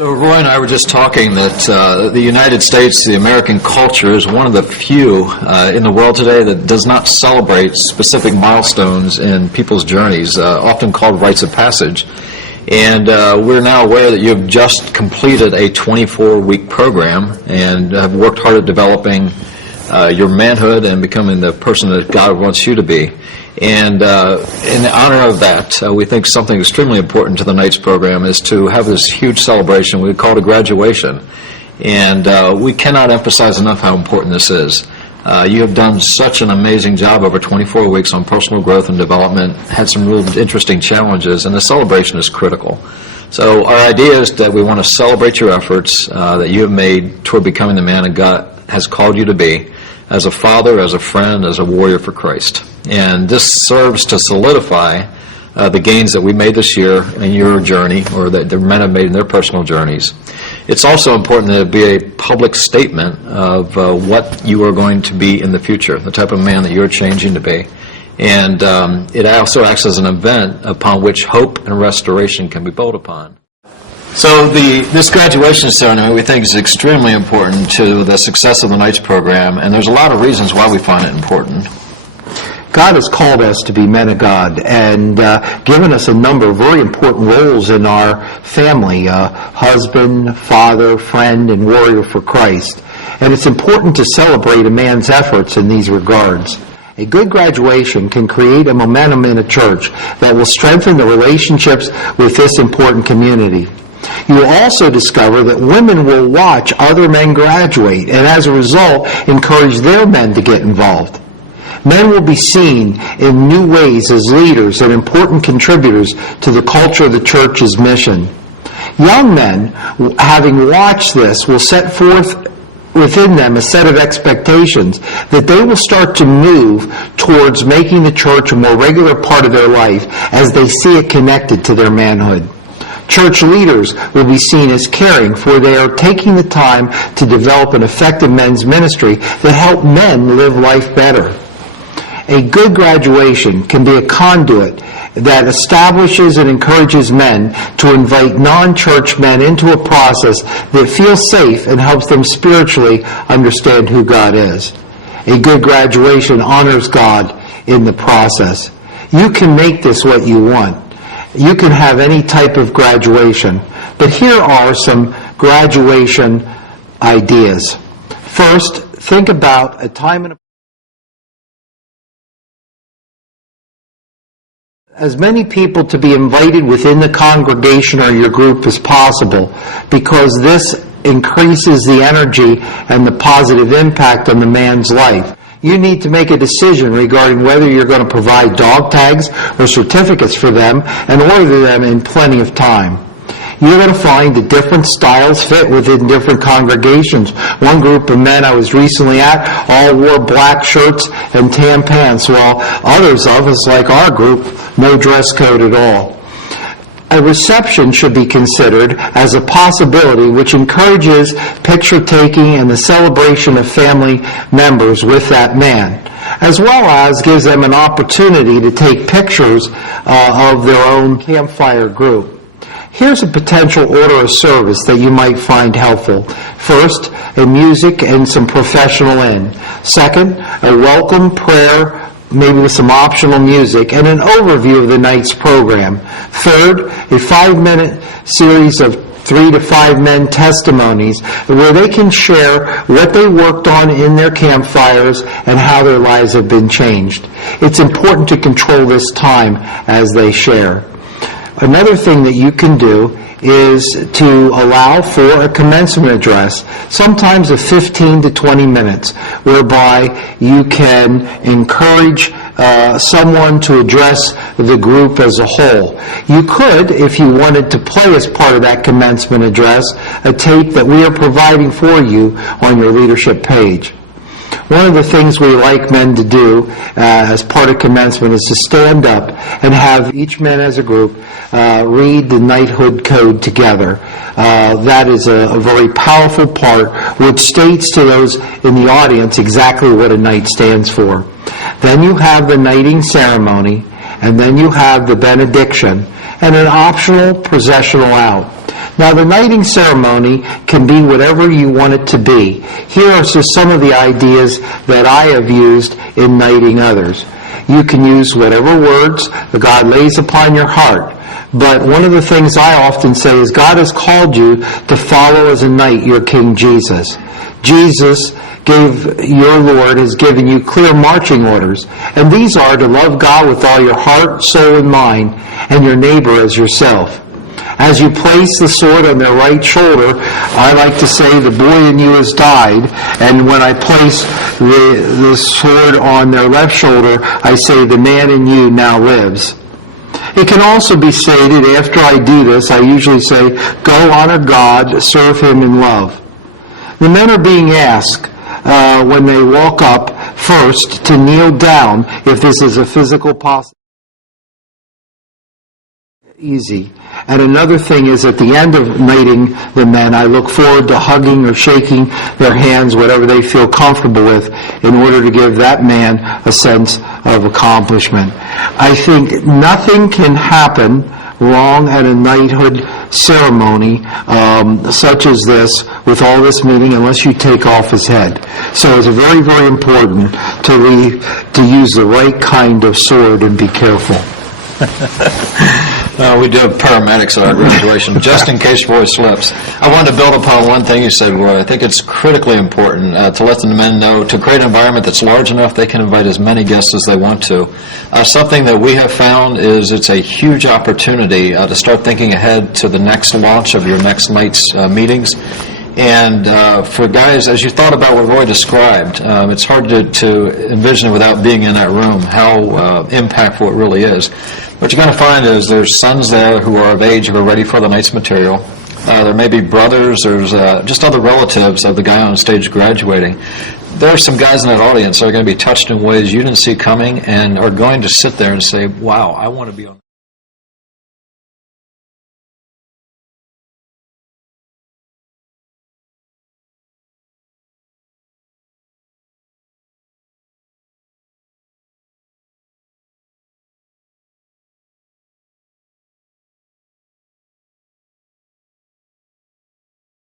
So Roy and I were just talking that the United States, the American culture, is one of the few in the world today that does not celebrate specific milestones in people's journeys, often called rites of passage. And we're now aware that you have just completed a 24-week program and have worked hard at developing your manhood and becoming the person that God wants you to be. And in honor of that, we think something extremely important to the Knights program is to have this huge celebration we call it a graduation. And we cannot emphasize enough how important this is. You have done such an amazing job over 24 weeks on personal growth and development, had some real interesting challenges, and the celebration is critical. So our idea is that we want to celebrate your efforts that you have made toward becoming the man that God has called you to be, as a father, as a friend, as a warrior for Christ. And this serves to solidify the gains that we made this year in your journey, or that the men have made in their personal journeys. It's also important that it be a public statement of what you are going to be in the future, the type of man that you're changing to be. And it also acts as an event upon which hope and restoration can be built upon. So this graduation ceremony we think is extremely important to the success of the Knights program, and there's a lot of reasons why we find it important. God has called us to be men of God and given us a number of very important roles in our family, husband, father, friend, and warrior for Christ. And it's important to celebrate a man's efforts in these regards. A good graduation can create a momentum in a church that will strengthen the relationships with this important community. You will also discover that women will watch other men graduate and as a result encourage their men to get involved. Men will be seen in new ways as leaders and important contributors to the culture of the church's mission. Young men, having watched this, will set forth within them a set of expectations that they will start to move towards making the church a more regular part of their life as they see it connected to their manhood. Church leaders will be seen as caring, for they are taking the time to develop an effective men's ministry that help men live life better. A good graduation can be a conduit that establishes and encourages men to invite non-church men into a process that feels safe and helps them spiritually understand who God is. A good graduation honors God in the process. You can make this what you want. You can have any type of graduation. But here are some graduation ideas. First, think about a time and a as many people to be invited within the congregation or your group as possible, because this increases the energy and the positive impact on the man's life. You need to make a decision regarding whether you're going to provide dog tags or certificates for them and order them in plenty of time. You're going to find that different styles fit within different congregations. One group of men I was recently at all wore black shirts and tan pants, while others of us, like our group, no dress code at all. A reception should be considered as a possibility which encourages picture taking and the celebration of family members with that man, as well as gives them an opportunity to take pictures of their own campfire group. Here's a potential order of service that you might find helpful. First, a music and some professional in. Second, a welcome prayer, maybe with some optional music, and an overview of the night's program. Third, a 5-minute series of 3 to 5 men testimonies where they can share what they worked on in their campfires and how their lives have been changed. It's important to control this time as they share. Another thing that you can do is to allow for a commencement address, sometimes of 15 to 20 minutes, whereby you can encourage someone to address the group as a whole. You could, if you wanted to play as part of that commencement address, a tape that we are providing for you on your leadership page. One of the things we like men to do as part of commencement is to stand up and have each man as a group read the knighthood code together. That is a very powerful part which states to those in the audience exactly what a knight stands for. Then you have the knighting ceremony, and then you have the benediction and an optional processional out. Now, the knighting ceremony can be whatever you want it to be. Here are just some of the ideas that I have used in knighting others. You can use whatever words that God lays upon your heart. But one of the things I often say is God has called you to follow as a knight your King Jesus. Jesus your Lord has given you clear marching orders, and these are to love God with all your heart, soul, and mind, and your neighbor as yourself. As you place the sword on their right shoulder, I like to say the boy in you has died, and when I place the sword on their left shoulder, I say the man in you now lives. It can also be stated, after I do this, I usually say, go honor God, serve Him in love. The men are being asked, when they walk up, first to kneel down, if this is a physical possibility. Easy. And another thing is, at the end of knighting the men, I look forward to hugging or shaking their hands, whatever they feel comfortable with, in order to give that man a sense of accomplishment. I think nothing can happen wrong at a knighthood ceremony such as this, with all this meaning, unless you take off his head. So it's very, very important to use the right kind of sword and be careful. We do have paramedics at our graduation, just in case your voice slips. I wanted to build upon one thing you said, Roy. I think it's critically important to let the men know, to create an environment that's large enough they can invite as many guests as they want to. Something that we have found is it's a huge opportunity to start thinking ahead to the next launch of your next night's meetings. And for guys, as you thought about what Roy described, it's hard to envision without being in that room how impactful it really is. What you're going to find is there's sons there who are of age, who are ready for the night's material. There may be brothers, there's just other relatives of the guy on stage graduating. There are some guys in that audience that are going to be touched in ways you didn't see coming and are going to sit there and say, wow, I want to be on